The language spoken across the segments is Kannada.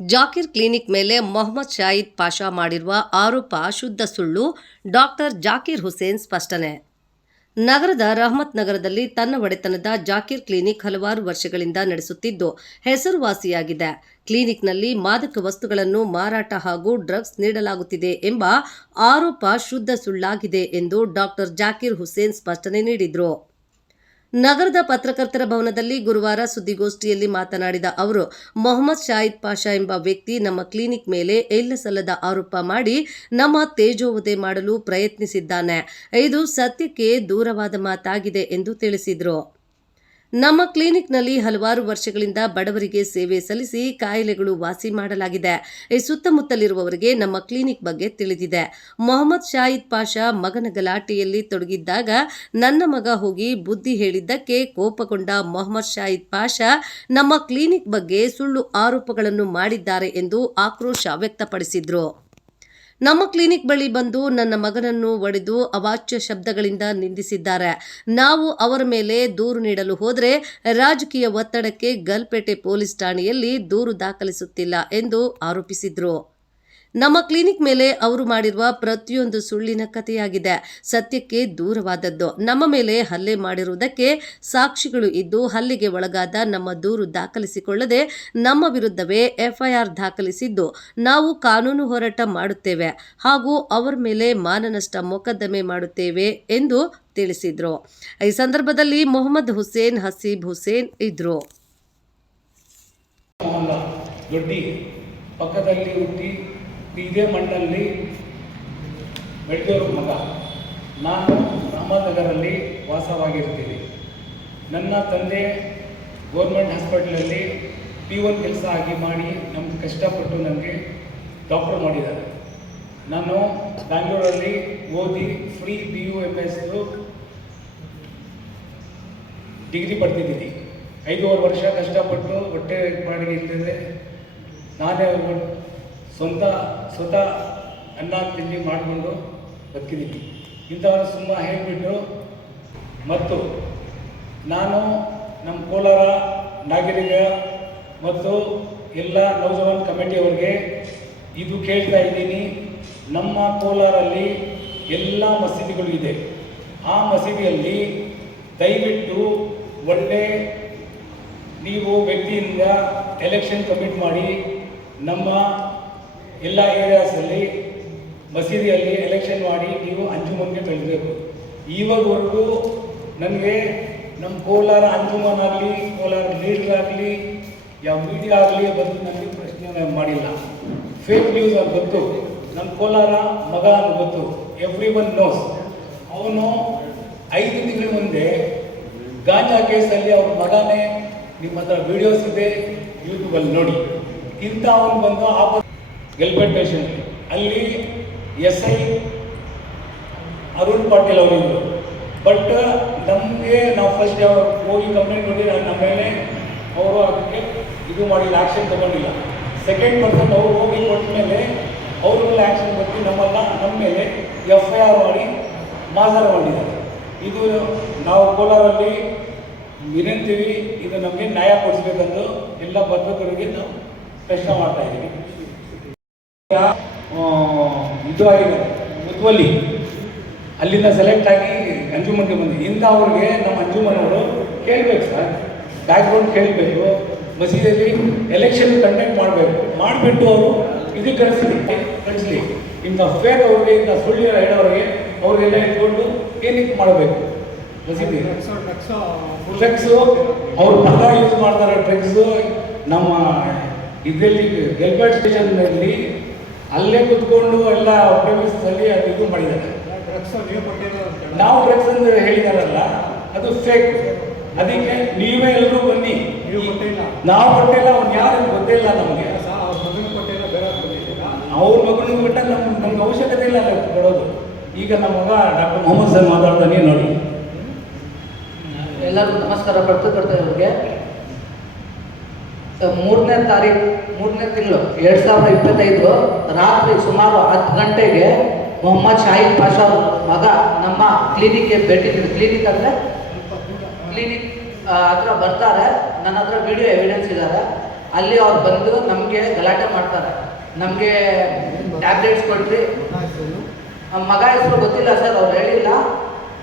ಜಾಕಿರ್ ಕ್ಲಿನಿಕ್ ಮೇಲೆ ಮೊಹಮ್ಮದ್ ಶಾಹಿದ್ ಪಾಷಾ ಮಾಡಿರುವ ಆರೋಪ ಶುದ್ಧ ಸುಳ್ಳು, ಡಾಕ್ಟರ್ ಜಾಕಿರ್ ಹುಸೇನ್ ಸ್ಪಷ್ಟನೆ. ನಗರದ ರಹಮತ್ ನಗರದಲ್ಲಿ ತನ್ನ ಒಡೆತನದ ಜಾಕಿರ್ ಕ್ಲಿನಿಕ್ ಹಲವಾರು ವರ್ಷಗಳಿಂದ ನಡೆಸುತ್ತಿದ್ದು ಹೆಸರುವಾಸಿಯಾಗಿದೆ. ಕ್ಲಿನಿಕ್ನಲ್ಲಿ ಮಾದಕ ವಸ್ತುಗಳನ್ನು ಮಾರಾಟ ಹಾಗೂ ಡ್ರಗ್ಸ್ ನೀಡಲಾಗುತ್ತಿದೆ ಎಂಬ ಆರೋಪ ಶುದ್ಧ ಸುಳ್ಳಾಗಿದೆ ಎಂದು ಡಾಕ್ಟರ್ ಜಾಕಿರ್ ಹುಸೇನ್ ಸ್ಪಷ್ಟನೆ ನೀಡಿದರು. ನಗರದ ಪತ್ರಕರ್ತರ ಭವನದಲ್ಲಿ ಗುರುವಾರ ಸುದ್ದಿಗೋಷ್ಠಿಯಲ್ಲಿ ಮಾತನಾಡಿದ ಅವರು, ಮೊಹಮ್ಮದ್ ಶಾಹಿದ್ ಪಾಷಾ ಎಂಬ ವ್ಯಕ್ತಿ ನಮ್ಮ ಕ್ಲಿನಿಕ್ ಮೇಲೆ ಇಲ್ಲಸಲ್ಲದ ಆರೋಪ ಮಾಡಿ ನಮ್ಮ ತೇಜೋವಧೆ ಮಾಡಲು ಪ್ರಯತ್ನಿಸಿದ್ದಾನೆ. ಇದು ಸತ್ಯಕ್ಕೆ ದೂರವಾದ ಮಾತಾಗಿದೆ ಎಂದು ತಿಳಿಸಿದರು. ನಮ್ಮ ಕ್ಲಿನಿಕ್ನಲ್ಲಿ ಹಲವಾರು ವರ್ಷಗಳಿಂದ ಬಡವರಿಗೆ ಸೇವೆ ಸಲ್ಲಿಸಿ ಕಾಯಿಲೆಗಳು ವಾಸಿ ಮಾಡಲಾಗಿದೆ. ಈ ಸುತ್ತಮುತ್ತಲಿರುವವರಿಗೆ ನಮ್ಮ ಕ್ಲಿನಿಕ್ ಬಗ್ಗೆ ತಿಳಿದಿದೆ. ಮೊಹಮ್ಮದ್ ಶಾಹಿದ್ ಪಾಷಾ ಮಗನ ಗಲಾಟೆಯಲ್ಲಿ ತೊಡಗಿದ್ದಾಗ ನನ್ನ ಮಗ ಹೋಗಿ ಬುದ್ಧಿ ಹೇಳಿದ್ದಕ್ಕೆ ಕೋಪಗೊಂಡ ಮೊಹಮ್ಮದ್ ಶಾಹಿದ್ ಪಾಷಾ ನಮ್ಮ ಕ್ಲಿನಿಕ್ ಬಗ್ಗೆ ಸುಳ್ಳು ಆರೋಪಗಳನ್ನು ಮಾಡಿದ್ದಾರೆ ಎಂದು ಆಕ್ರೋಶ ವ್ಯಕ್ತಪಡಿಸಿದ್ರು. ನಮ್ಮ ಕ್ಲಿನಿಕ್ ಬಳಿ ಬಂದು ನನ್ನ ಮಗನನ್ನು ಒಡೆದು ಅವಾಚ್ಯ ಶಬ್ದಗಳಿಂದ ನಿಂದಿಸಿದ್ದಾರೆ. ನಾವು ಅವರ ಮೇಲೆ ದೂರು ನೀಡಲು ಹೋದರೆ ರಾಜಕೀಯ ಒತ್ತಡಕ್ಕೆ ಗಲ್ಪೇಟೆ ಪೊಲೀಸ್ ಠಾಣೆಯಲ್ಲಿ ದೂರು ದಾಖಲಿಸುತ್ತಿಲ್ಲ ಎಂದು ಆರೋಪಿಸಿದ್ರು. ನಮ್ಮ ಕ್ಲಿನಿಕ್ ಮೇಲೆ ಅವರು ಮಾಡಿರುವ ಪ್ರತಿಯೊಂದು ಸುಳ್ಳಿನ ಕಥೆಯಾಗಿದೆ. ಸತ್ಯಕ್ಕೆ ದೂರವಾದದ್ದು. ನಮ್ಮ ಮೇಲೆ ಹಲ್ಲೆ ಮಾಡಿರುವುದಕ್ಕೆ ಸಾಕ್ಷಿಗಳು ಇದ್ದು ಹಲ್ಲೆಗೆ ಒಳಗಾದ ನಮ್ಮ ದೂರು ದಾಖಲಿಸಿಕೊಳ್ಳದೆ ನಮ್ಮ ವಿರುದ್ಧವೇ ಎಫ್ಐಆರ್ ದಾಖಲಿಸಿದ್ದು. ನಾವು ಕಾನೂನು ಹೋರಾಟ ಮಾಡುತ್ತೇವೆ. ಹಾಗೂ ಅವರ ಮೇಲೆ ಮಾನನಷ್ಟ ಮೊಕದ್ದಮೆ ಮಾಡುತ್ತೇವೆ ಎಂದು ತಿಳಿಸಿದರು. ಈ ಸಂದರ್ಭದಲ್ಲಿ ಮೊಹಮ್ಮದ್ ಹುಸೇನ್, ಹಸೀಬ್ ಹುಸೇನ್ ಇದ್ರು. ಪಕ್ಕದಲ್ಲಿ ಹುಟ್ಟಿ ಇದೇ ಮಣ್ಣಲ್ಲಿ ಬೆಳ್ತೂರು ಮಗ ನಾನು ರಾಮನಗರಲ್ಲಿ ವಾಸವಾಗಿರ್ತೀನಿ ನನ್ನ ತಂದೆ ಗೌರ್ಮೆಂಟ್ ಹಾಸ್ಪಿಟ್ಲಲ್ಲಿ ಪಿ ಒನ್ ಕೆಲಸ ಆಗಿ ಮಾಡಿ ನಮ್ಗೆ ಕಷ್ಟಪಟ್ಟು ನನಗೆ ಡಾಕ್ಟರ್ ಮಾಡಿದ್ದಾರೆ. ನಾನು ಬ್ಯಾಂಗ್ಳೂರಲ್ಲಿ ಓದಿ ಫ್ರೀ ಬಿ ಯು ಎಂ ಎಸ್ದು ಡಿಗ್ರಿ ಪಡ್ತಿದ್ದೀನಿ. ಐದೂವರೆ ವರ್ಷ ಕಷ್ಟಪಟ್ಟು ಹೊಟ್ಟೆ ಬಾಡಿಗೆ ಇರ್ತದೆ ನಾನೇ ಸ್ವಂತ, ಸ್ವತಃ ಅನ್ನ ತಿಂಡಿ ಮಾಡಿಕೊಂಡು ಬದುಕಿದ್ದೀನಿ ಇಂಥವ್ರು ಸುಮ್ಮ ಹೇಳಿಬಿಟ್ಟು, ಮತ್ತು ನಾನು ನಮ್ಮ ಕೋಲಾರ ನಾಗರಿಕ ಮತ್ತು ಎಲ್ಲ ನೌಜವಾನ್ ಕಮಿಟಿಯವರಿಗೆ ಇದು ಕೇಳ್ತಾ ಇದ್ದೀನಿ, ನಮ್ಮ ಕೋಲಾರಲ್ಲಿ ಎಲ್ಲ ಮಸೀದಿಗಳು ಇದೆ. ಆ ಮಸೀದಿಯಲ್ಲಿ ದಯವಿಟ್ಟು ಒಳ್ಳೆ ನೀವು ವ್ಯಕ್ತಿಯಿಂದ ಎಲೆಕ್ಷನ್ ಕಮಿಟ್ ಮಾಡಿ ನಮ್ಮ ಎಲ್ಲ ಏರಿಯಾಸಲ್ಲಿ ಮಸೀದಿಯಲ್ಲಿ ಎಲೆಕ್ಷನ್ ಮಾಡಿ ನೀವು ಅಂಜುಮನ್ಗೆ ಕಳಿಸ್ಬೇಕು ಇವಾಗವರೆಗೂ ನನಗೆ ನಮ್ಮ ಕೋಲಾರ ಅಂಜುಮನ್ ಆಗಲಿ, ಕೋಲಾರ ಲೀಡರ್ ಆಗಲಿ, ಯಾವ ಮೀಡಿಯಾ ಆಗಲಿ ಬಂದು ನನಗೆ ಪ್ರಶ್ನೆ ಮಾಡಿಲ್ಲ. ಫೇಕ್ ನ್ಯೂಸ್ ಅಂತ ಗೊತ್ತು ನಮ್ಮ ಕೋಲಾರ ಮಗ ಅಂತ ಗೊತ್ತು. ಎವ್ರಿ ಒನ್ ನೋಸ್ ಅವನು ಐದು ತಿಂಗಳ ಮುಂದೆ ಗಾಂಜಾ ಕೇಸಲ್ಲಿ ಅವ್ರ ಮಗನೇ ನಿಮ್ಮ ಹತ್ರ ವಿಡಿಯೋಸ್ ಇದೆ ಯೂಟ್ಯೂಬಲ್ಲಿ ನೋಡಿ. ಇಂಥ ಅವನು ಬಂದು ಆಪ ಗೆಲ್ಬೆಟ್ ಸ್ಟೇಷನ್ ಅಲ್ಲಿ ಎಸ್ ಐ ಅರುಣ್ ಪಾಟೀಲ್ ಅವರಿದ್ದರು ಬಟ್, ನಮಗೆ ನಾವು ಫಸ್ಟ್ ಹೋಗಿ ಕಂಪ್ಲೇಂಟ್ ಕೊಟ್ಟಿಲ್ಲ ನಮ್ಮ ಮೇಲೆ ಅವರು ಅದಕ್ಕೆ ಇದು ಮಾಡಿಲ್ಲ ಆ್ಯಕ್ಷನ್ ತಗೊಂಡಿಲ್ಲ. ಸೆಕೆಂಡ್ ಪರ್ಸನ್ ಅವರು ಹೋಗಿ ಕೊಟ್ಟ ಮೇಲೆ ಅವ್ರ ಮೇಲೆ ಆ್ಯಕ್ಷನ್ ಕೊಟ್ಟು ನಮ್ಮನ್ನ ನಮ್ಮ ಮೇಲೆ ಎಫ್ ಐ ಆರ್ ಮಾಡಿ ಮಾಜಾರ ಮಾಡಿದ್ದಾರೆ. ಇದು ನಾವು ಕೋಲಾರಲ್ಲಿ ವಿನಂತೀವಿ, ಇದು ನಮಗೆ ನ್ಯಾಯ ಕೊಡಿಸ್ಬೇಕಂದು ಎಲ್ಲ ಪತ್ರಕರಿಗೆ ನಾವು ಪ್ರಶ್ನೆ ಮಾಡ್ತಾ ಇದ್ದೀವಿ. ಇದು ಆಗಿದೆ. ಮುತ್ವಲ್ಲಿ. ಅಲ್ಲಿಂದ ಸೆಲೆಕ್ಟ್ ಆಗಿ ಅಂಜುಮನ್ಗೆ ಬಂದಿದೆ ಇಂದ ಅವ್ರಿಗೆ ನಮ್ಮ ಅಂಜುಮನವರು ಕೇಳಬೇಕು ಸರ್. ಬ್ಯಾಕ್ಗ್ರೌಂಡ್ ಕೇಳಬೇಕು. ಮಸೀದಿಯಲ್ಲಿ ಎಲೆಕ್ಷನ್ ಕಂಡಕ್ಟ್ ಮಾಡಬೇಕು. ಮಾಡಿಬಿಟ್ಟು ಅವರು ಇದು ಕಳಿಸ್ಲಿ ಕಳಿಸ್ಲಿ. ಇಂಥ ಫೇರ್ ಅವ್ರಿಗೆ, ಇಂಥ ಸುಳ್ಳು ಹೇಳೋರಿಗೆ ಅವ್ರಿಗೆಲ್ಲ ಇಟ್ಕೊಂಡು ಏನಕ್ಕೆ ಮಾಡಬೇಕು? ಮಸೀದಿ. ಡ್ರಗ್ಸು ಅವ್ರು ಪದ ಯೂಸ್ ಮಾಡ್ತಾರೆ ಡ್ರಗ್ಸು ನಮ್ಮ ಇದರಲ್ಲಿ ಗೆಲ್ಬೆಟ್ ಸ್ಟೇಷನ್ನಲ್ಲಿ ಅಲ್ಲೇ ಕುತ್ಕೊಂಡು ಎಲ್ಲ ಪ್ರೇಮಿಸಲ್ಲಿ ಅದು ಇದು ಮಾಡಿದ್ದಾರೆ. ನಾವು ಡ್ರಗ್ಸ್ ಅಂತ ಹೇಳಿದಾರಲ್ಲ ಅದು ಫೇಕ್ ಅದಕ್ಕೆ ನೀವೇ ಎಲ್ಲರೂ ಬನ್ನಿ. ನೀವು ಕೊಟ್ಟಿಲ್ಲ. ಅವ್ನು ಯಾರು ಗೊತ್ತಿಲ್ಲ ನಮಗೆ. ಅವ್ರ ಮಗನಿಗೆ ಬಿಟ್ಟ ನಮ್ಗೆ ನಮ್ಗೆ ಅವಶ್ಯಕತೆ ಇಲ್ಲ ಕೊಡೋದು. ಈಗ ನಮ್ಮ ಮಗ ಡಾಕ್ಟರ್ ಮೊಹಮ್ಮದ್ ಸರ್ ಮಾತಾಡ್ತಾನೆ ನೋಡಿ. ಎಲ್ಲರಿಗೂ ನಮಸ್ಕಾರ ಪತ್ರಕರ್ತರಿಗೆ ಮೂರನೇ ತಾರೀಕು ಮೂರನೇ ತಿಂಗಳು, ಎರಡು ಸಾವಿರದ ಇಪ್ಪತ್ತೈದು ರಾತ್ರಿ ಸುಮಾರು ಹತ್ತು ಗಂಟೆಗೆ ಮೊಹಮ್ಮದ್ ಶಾಹಿದ್ ಪಾಷಾ ಅವ್ರ ಮಗ ನಮ್ಮ ಕ್ಲಿನಿಕ್ಗೆ ಭೇಟಿ ಕ್ಲಿನಿಕ್ ಅಂದರೆ, ಕ್ಲಿನಿಕ್ ಹತ್ರ ಬರ್ತಾರೆ. ನನ್ನ ಹತ್ರ ವಿಡಿಯೋ ಎವಿಡೆನ್ಸ್ ಇದ್ದಾರೆ ಅಲ್ಲಿ ಅವ್ರು ಬಂದು ನಮಗೆ ಗಲಾಟೆ ಮಾಡ್ತಾರೆ. ನಮಗೆ ಟ್ಯಾಬ್ಲೆಟ್ಸ್ ಕೊಟ್ರಿ. ಮಗ ಹೆಸರು ಗೊತ್ತಿಲ್ಲ ಸರ್, ಅವ್ರು ಹೇಳಿಲ್ಲ.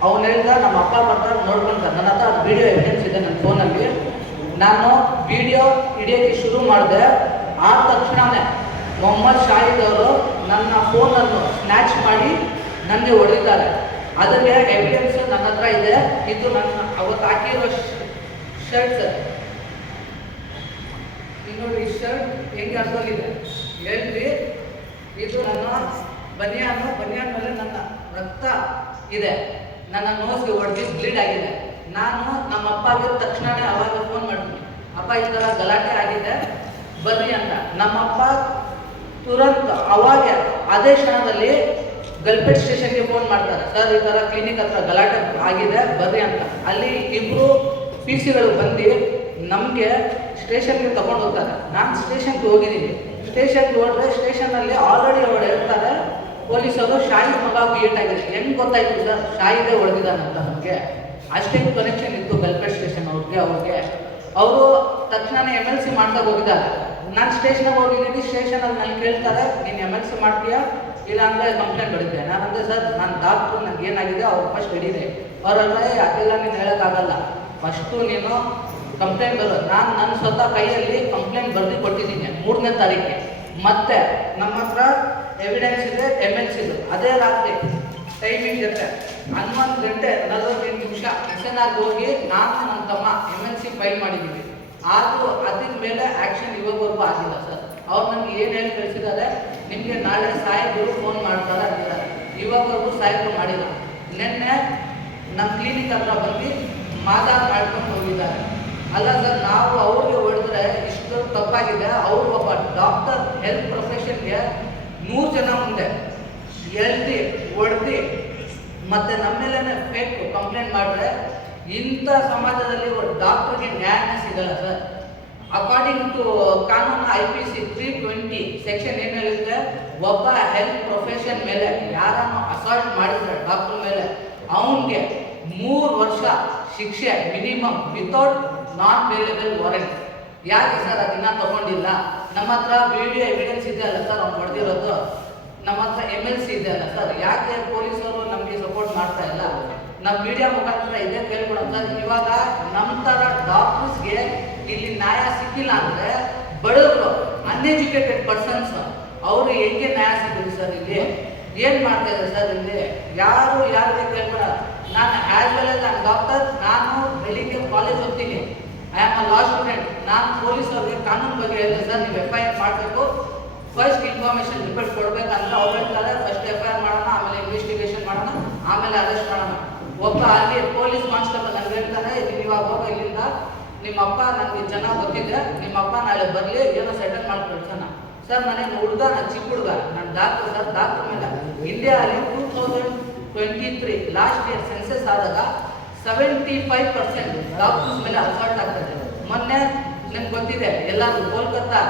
ಅವ್ನು ಹೇಳಿದ ನಮ್ಮ ಅಪ್ಪ ಬರ್ತಾರೆ, ನೋಡ್ಕೊಂತಾರೆ. ನನ್ನ ಹತ್ರ ವಿಡಿಯೋ ಎವಿಡೆನ್ಸ್ ಇದೆ ನನ್ನ ಫೋನಲ್ಲಿ ನಾನು ವಿಡಿಯೋ ಹಿಡಿಯೋಕ್ಕೆ ಶುರು ಮಾಡಿದೆ. ಆ ತಕ್ಷಣವೇ ಮೊಹಮ್ಮದ್ ಶಾಹಿದ್ ಅವರು ನನ್ನ ಫೋನನ್ನು ಸ್ನ್ಯಾಚ್ ಮಾಡಿ ನನಗೆ ಹೊಡೆದಿದ್ದಾರೆ. ಅದಕ್ಕೆ ಎವಿಡೆನ್ಸ್ ನನ್ನ ಹತ್ರ ಇದೆ. ಇದು ನನ್ನ ಅವತ್ತು ಹಾಕಿರೋ ಶರ್ಟ್ ಇನ್ನೊಂದು ಈ ಶರ್ಟ್ ಹೆಂಗೆ ಅರ್ಥವಿದೆ ಹೇಳ್ರಿ ಇದು ನನ್ನ ಬನಿಯಾನು, ಬನಿಯಾನ್ ಮೇಲೆ ನನ್ನ ರಕ್ತ ಇದೆ. ನನ್ನ ನೋಸ್ಗೆ ಹೊಡೆದು ಬ್ಲೀಡ್ ಆಗಿದೆ. ನಾನು ನಮ್ಮ ಅಪ್ಪ ಆಗಿದ ತಕ್ಷಣವೇ ಅವಾಗ ಫೋನ್ ಮಾಡ್ತೀನಿ ಅಪ್ಪ, ಈ ಥರ ಗಲಾಟೆ ಆಗಿದೆ, ಬನ್ನಿ ಅಂತ. ನಮ್ಮಪ್ಪ ತುರಂತ, ಅವಾಗ, ಅದೇ ಕ್ಷಣದಲ್ಲಿ ಗಲ್ಪೇಟ್ ಸ್ಟೇಷನ್ಗೆ ಫೋನ್ ಮಾಡ್ತಾರೆ. ಸರ್, ಈ ಥರ ಕ್ಲಿನಿಕ್ ಹತ್ರ ಗಲಾಟೆ ಆಗಿದೆ ಬರ್ರಿ ಅಂತ. ಅಲ್ಲಿ ಇಬ್ಬರು ಪಿ ಸಿಗಳು ಬಂದು ನಮಗೆ ಸ್ಟೇಷನ್ಗೆ ತಗೊಂಡು ಹೋಗ್ತಾರೆ. ನಾನು ಸ್ಟೇಷನ್ಗೆ ಹೋಗಿದ್ದೀನಿ. ಸ್ಟೇಷನ್ಗೆ ಹೋದ್ರೆ ಸ್ಟೇಷನಲ್ಲಿ ಆಲ್ರೆಡಿ ಅವ್ರು ಹೇಳ್ತಾರೆ, ಪೊಲೀಸರು, ಶಾಹಿದ್ ಮಗ ಏಟಾಗಿದೆ ಹೆಂಗೆ ಗೊತ್ತಾಯ್ತು ಸರ್? ಶಾಹಿದೇ ಹೊಡೆದಿದ್ದಾನಂತ ನಮಗೆ. ಅಷ್ಟೇ ಕನೆಕ್ಷನ್ ಇತ್ತು ಗಲ್ಪೇಟ್ ಸ್ಟೇಷನ್ ಅವ್ರಿಗೆ ಅವ್ರಿಗೆ. ಅವರು ತಕ್ಷಣ ಎಂ ಎಲ್ ಸಿ ಮಾಡ್ತಾ ಹೋಗಿದ್ದಾರೆ. ನಾನು ಸ್ಟೇಷನ್ಗೆ ಹೋಗಿದ್ದೀನಿ ಸ್ಟೇಷನಲ್ಲಿ ನಾನು ಕೇಳ್ತಾರೆ, ನೀನು ಎಂ ಎಲ್ ಸಿ ಮಾಡ್ತೀಯಾ? ಇಲ್ಲ ಅಂದರೆ ಕಂಪ್ಲೇಂಟ್ ಬರುತ್ತೆ ನಾನು ಅಂದೆ, ಸರ್, ನಾನು ಡಾಕ್ಟ್ರು ನನಗೆ ಏನಾಗಿದೆ? ಅವ್ರು ಫಸ್ಟ್ ಹಿಡಿದೆ ಅವರಲ್ಲೇ ಅದೆಲ್ಲ ನೀನು ಹೇಳೋಕ್ಕಾಗಲ್ಲ ಫಸ್ಟು ನೀನು ಕಂಪ್ಲೇಂಟ್ ಬರೋದು ನಾನು ನನ್ನ ಸ್ವತಃ ಕೈಯಲ್ಲಿ ಕಂಪ್ಲೇಂಟ್ ಬರೆದು ಕೊಟ್ಟಿದ್ದೀನಿ ಮೂರನೇ ತಾರೀಕಿಗೆ. ಮತ್ತೆ ನಮ್ಮ ಹತ್ರ ಎವಿಡೆನ್ಸ್ ಇದೆ ಎಂ ಎಲ್ ಸಿ ಅದೇ ರಾತ್ರಿ ಟೈಮಿಂಗ್ ಇರುತ್ತೆ. ಹನ್ನೊಂದು ಗಂಟೆ ನಲವತ್ತೆಂಟು ನಿಮಿಷ ಮಿಷನಾಗಿ ಹೋಗಿ ನಾನು ನನ್ನ ತಮ್ಮ ಎಂ ಎನ್ ಸಿ ಫೈಲ್ ಮಾಡಿದ್ದೀವಿ ಆದರೂ ಅದ್ರ ಮೇಲೆ ಆ್ಯಕ್ಷನ್ ಇವಾಗವರೆಗೂ ಆಗಿಲ್ಲ ಸರ್. ಅವ್ರು ನನಗೆ ಏನು ಹೇಳಿ ಕಳಿಸಿದ್ದಾರೆ, ನಿಮಗೆ ನಾಳೆ ಸಾಹೇಬರು ಫೋನ್ ಮಾಡ್ತಾರೆ ಅಂತಿದ್ದಾರೆ ಇವಾಗವರೆಗೂ ಸಾಹೇಬರು ಮಾಡಿಲ್ಲ. ನಿನ್ನೆ ನಮ್ಮ ಕ್ಲಿನಿಕ್ ಹತ್ರ ಬಂದು ಮಾತಾಡ್ ಮಾಡ್ಕೊಂಡು ಹೋಗಿದ್ದಾರೆ. ಅಲ್ಲ ಸರ್, ನಾವು ಅವ್ರಿಗೆ ಹೊಡೆದ್ರೆ ಇಷ್ಟು ತಪ್ಪಾಗಿದೆ. ಅವರು ಒಬ್ಬ ಡಾಕ್ಟರ್ ಹೆಲ್ತ್ ಪ್ರೊಫೆಷನ್ಗೆ ನೂರು ಜನ ಮುಂದೆ. ಹೊಡೆದು ಮತ್ತೆ ನಮ್ಮ ಮೇಲೇನೆ ಫೇಕ್ ಕಂಪ್ಲೇಂಟ್ ಮಾಡಿದ್ರೆ ಇಂಥ ಸಮಾಜದಲ್ಲಿ ಒಂದು ಡಾಕ್ಟರ್ಗೆ ನ್ಯಾಯನೇ ಸಿಗಲ್ಲ ಸರ್. ಅಕಾರ್ಡಿಂಗ್ ಟು ಕಾನೂನು I P C three twenty section ಏನು ಹೇಳುತ್ತೆ? ಒಬ್ಬ ಹೆಲ್ತ್ ಪ್ರೊಫೆಷನ್ ಮೇಲೆ ಯಾರನ್ನು ಅಸಾಲ್ಟ್ ಮಾಡಿದ್ರೆ ಡಾಕ್ಟರ್ ಮೇಲೆ ಅವನಿಗೆ ಮೂರು ವರ್ಷ ಶಿಕ್ಷೆ minimum without non bailable warrant ಯಾಕೆ ಸರ್ ಅದನ್ನ ತಗೊಂಡಿಲ್ಲ? ನಮ್ಮ ಹತ್ರ ವಿಡಿಯೋ ಎವಿಡೆನ್ಸ್ ಇದೆ ಅಲ್ಲ ಸರ್ ಅವ್ನು ಹೊಡೆದಿರೋದು. ನಮ್ಮ ಹತ್ರ ಎಂ ಎಲ್ ಸಿ ಇದೆ ಅಲ್ಲ ಸರ್. ಯಾಕೆ ಪೊಲೀಸರು ನಮಗೆ ಸಪೋರ್ಟ್ ಮಾಡ್ತಾ ಇಲ್ಲ? ನಮ್ಮ ಮೀಡಿಯಾ ಮುಖಾಂತರ ಇದೇ ಕೇಳ್ಕೊಡೋಣ ಸರ್. ಇವಾಗ ನಮ್ಮ ಥರ ಡಾಕ್ಟರ್ಸ್ಗೆ ಇಲ್ಲಿ ನ್ಯಾಯ ಸಿಕ್ಕಿಲ್ಲ ಅಂದರೆ ಬಡವರು ಅನ್ಎಜುಕೇಟೆಡ್ ಪರ್ಸನ್ಸ್ ಅವರು ಹೆಂಗೆ ನ್ಯಾಯ ಸಿಗುತ್ತೆ ಸರ್ ಇಲ್ಲಿ? ಏನು ಮಾಡ್ತಾ ಇದ್ದಾರೆ ಸರ್ ಇಲ್ಲಿ? ಯಾರು ಯಾರಿಗೆ ಕೇಳ್ಬೇಡ ನಾನು ಆ್ಯಸ್ ವೆಲ್ ನಾನು ಡಾಕ್ಟರ್ ನಾನು ಬೆಳಿಗ್ಗೆ ಕಾಲೇಜ್ ಹೋಗ್ತೀನಿ. I am a law student ನಾನು ಪೊಲೀಸ್ ಅವ್ರಿಗೆ ಕಾನೂನು ಬಗ್ಗೆ ಹೇಳಿದೆ ಸರ್. ನೀವು ಎಫ್ ಐ ಆರ್ ಮಾಡಬೇಕು. ಫಸ್ಟ್ ಇನ್ಫಾರ್ಮೇಶನ್ ರಿಪೋರ್ಟ್ ಕೊಡ್ಬೇಕಂತ ಅವ್ರು ಹೇಳ್ತಾರೆ ಫಸ್ಟ್ ಎಫ್ ಐ ಆರ್ ಮಾಡೋಣ, ಆಮೇಲೆ ಇನ್ವೆಸ್ಟಿಗೇಷನ್ ಮಾಡೋಣ, ಆಮೇಲೆ ಅರೆಸ್ಟ್ ಮಾಡೋಣ. ಒಬ್ಬ ಅಲ್ಲಿ ಪೊಲೀಸ್ ಕಾನ್ಸ್ಟೇಬಲ್ ನನ್ಗೆ ಹೇಳ್ತಾರೆ ನೀವು ಇವಾಗ ಹೋಗೋ, ಇಲ್ಲಿಂದ ನಿಮ್ಮ ಅಪ್ಪ ನನಗೆ ಜನ ಗೊತ್ತಿದೆ ನಿಮ್ಮ ಅಪ್ಪ ನಾಳೆ ಬರಲಿ, ಏನೋ ಸೆಟಲ್ ಮಾಡಿ ಕಳ್ಸೋಣ ಸರ್ ನನಗೆ ಹುಡುಗ, ನಾನು ಚಿಕ್ಕ ಹುಡುಗ, ನಾನು ಡಾಕ್ಟರ್ ಸರ್ ಡಾಕ್ಟರ್ ಮೇಲೆ. ಇಂಡಿಯಾ ಅಲ್ಲಿ two thousand twenty three last year census ಆದಾಗ ಸೆವೆಂಟಿ ಫೈವ್ ಪರ್ಸೆಂಟ್ ಡಾಕ್ಟರ್ಸ್ ಮೇಲೆ ಅಸಾಲ್ಟ್ ಆಗ್ತದೆ ಮೊನ್ನೆ ನನಗೆ ಗೊತ್ತಿದೆ ಎಲ್ಲರೂ ಕೋಲ್ಕತ್ತಾ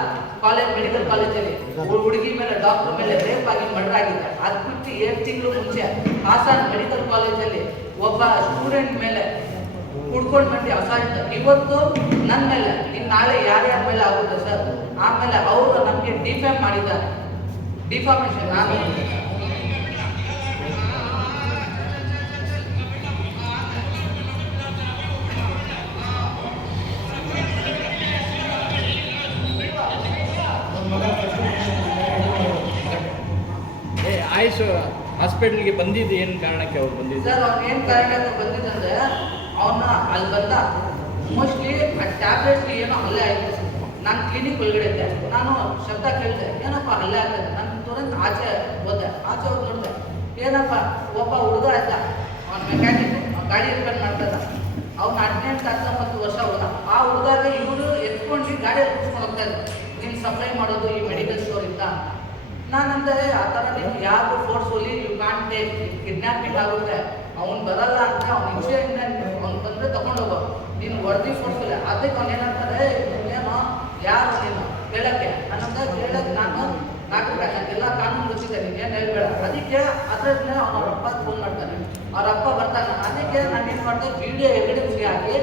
ಕಾಲೇಜ್ ಮೆಡಿಕಲ್ ಕಾಲೇಜಲ್ಲಿ ಹುಡುಗಿ ಮೇಲೆ ಡಾಕ್ಟರ್ ಮೇಲೆ ರೇಪ್ ಆಗಿ ಮರ್ಡರ್ ಆಗಿದೆ ಅದು ಬಿಟ್ಟು ಏಳು ತಿಂಗಳು ಮುಂಚೆ ಹಾಸನ್ ಮೆಡಿಕಲ್ ಕಾಲೇಜಲ್ಲಿ ಒಬ್ಬ ಸ್ಟೂಡೆಂಟ್ ಮೇಲೆ ಕುಡ್ಕೊಂಡು ಬಂದು ಅಸಾಲ್ಟ್ ಇವತ್ತು ನನ್ನ ಮೇಲೆ ಇನ್ನು ನಾಳೆ ಯಾರ್ಯಾರ ಮೇಲೆ ಆಗುತ್ತೆ ಸರ್? ಆಮೇಲೆ ಅವರು ನಮಗೆ ಡಿಫೆಮ್ ಮಾಡಿದ್ದಾರೆ ಡಿಫಾರ್ಮೇಷನ್ ನಾನು ಆಯುಷ್ ಹಾಸ್ಪಿಟಲ್ಗೆ ಬಂದಿದ್ದು ಏನು ಕಾರಣಕ್ಕೆ ಅವ್ರು ಬಂದಿದ್ದು? ಸರ್, ಅವ್ನು ಏನು ಕಾರಣಕ್ಕೆ ಬಂದಿದ್ದಂದ್ರೆ ಅವನ್ನ ಅಲ್ಲಿ ಬಂದ ಮೋಸ್ಟ್ಲಿ ಆ ಟ್ಯಾಬ್ಲೆಟ್ಸ್ಗೆ ಏನೋ ಹಲ್ಲೆ ಆಯಿತು. ನಾನು ಕ್ಲಿನಿಕ್ ಒಳಗಡೆ ಇದ್ದೆ. ನಾನು ಶಬ್ದ ಕೇಳಿದೆ, ಏನಪ್ಪ ಹಲ್ಲೆ ಆಗ್ತದೆ ನಾನು ತುರಂತ ಆಚೆ ಹೋದೆ. ಆಚೆ ಹೋಗಿ ನೋಡಿದೆ ಏನಪ್ಪ, ಒಬ್ಬ ಹುಡುಗ ಇದ್ದ ಅವ್ನ ಮೆಕ್ಯಾನಿಕ್ ಗಾಡಿ ರಿಪೇರ್ ಮಾಡ್ತದ ಅವ್ನ ಹದಿನೆಂಟು, ಹತ್ತೊಂಬತ್ತು ವರ್ಷ ಹೋದ ಆ ಹುಡುಗಾಗ ಇವರು ಎತ್ಕೊಂಡು ಗಾಡಿಯಲ್ಲಿ ಕೂತ್ಕೊಂಡು ಹೋಗ್ತಾ ಇದ್ರು. ನೀನು ಸಪ್ಲೈ ಮಾಡೋದು ಈ ಮೆಡಿಕಲ್ ಸ್ಟೋರ್ ಇಂದ? ನಾನಂದ್ರೆ ಆ ಥರ ನೀವು ಯಾರು forcefully you can't take kidnapping ಆಗುತ್ತೆ. ಅವ್ನು ಬರಲ್ಲ ಅಂತ ಅವ್ನ ಇಚ್ಛೆಯಿಂದ ಅವ್ನು ಬಂದರೆ ತಗೊಂಡು ಹೋಗೋ. ನೀನು ಹೊಡೆದಿ ಫೋರ್ಸ್ಫುಲ್ ಅದಕ್ಕೆ ಅವ್ನು ಏನಂತಾರೆ ಏನೋ ಯಾರು ನೀನು? ಕೇಳಕ್ಕೆ. ನನ್ನಂತ ಕೇಳಕ್ಕೆ ನಾನು ನಾಲ್ಕು ಎಲ್ಲ ಕಾನೂನು ಗೊತ್ತಿದೆ. ನೀನು ಏನು ಹೇಳ್ಬೇಡ. ಅದಕ್ಕೆ ಅದರಿಂದ ಅವ್ನ ಅಪ್ಪ ಫೋನ್ ಮಾಡ್ತಾನೆ. ಅವ್ರ ಅಪ್ಪ ಬರ್ತಾನೆ. ಅದಕ್ಕೆ ನಾನು ಏನು ಮಾಡ್ತೀನಿ ವಿಡಿಯೋ ಎವಿಡೆನ್ಸ್ಗೆ ಹಾಕಿ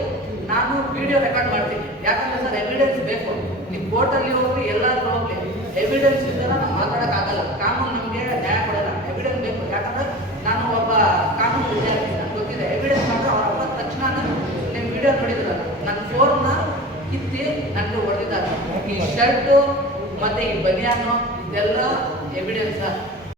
ನಾನು ವಿಡಿಯೋ ರೆಕಾರ್ಡ್ ಮಾಡ್ತೀನಿ. ಯಾಕಂದ್ರೆ ಸರ್ ಎವಿಡೆನ್ಸ್ ಬೇಕು. ನೀವು ಕೋರ್ಟಲ್ಲಿ ಹೋಗಿ ಎಲ್ಲಾದ್ರೂ ಹೋಗಲಿ. ಎವಿಡೆನ್ಸ್ ಇದ್ದರೆ ನಾವು ಮಾತಾಡೋಕ್ಕಾಗಲ್ಲ. ಕಾನೂನು ನಮಗೆ ನ್ಯಾಯ ಕೊಡಲ್ಲ. ಎವಿಡೆನ್ಸ್ ಬೇಕು. ಯಾಕಂದ್ರೆ ನಾನು ಒಬ್ಬ ಕಾನೂನು ವಿದ್ಯಾರ್ಥಿ ನನಗೆ ಗೊತ್ತಿದೆ? ಎವಿಡೆನ್ಸ್ ಮಾತ್ರ ಅವ್ರ ಅಪ್ಪ ತಕ್ಷಣ ನಿಮ್ಮ ವಿಡಿಯೋ ನೋಡಿದ್ರಲ್ಲ. ನನ್ನ ಫೋನ್ನ ಕಿತ್ತಿ ನನಗೆ ಹೊಡೆದಿದ್ದಾರೆ. ಈ ಶರ್ಟು ಮತ್ತು ಈ ಬನಿಯಾನು ಇದೆಲ್ಲ ಎವಿಡೆನ್ಸ್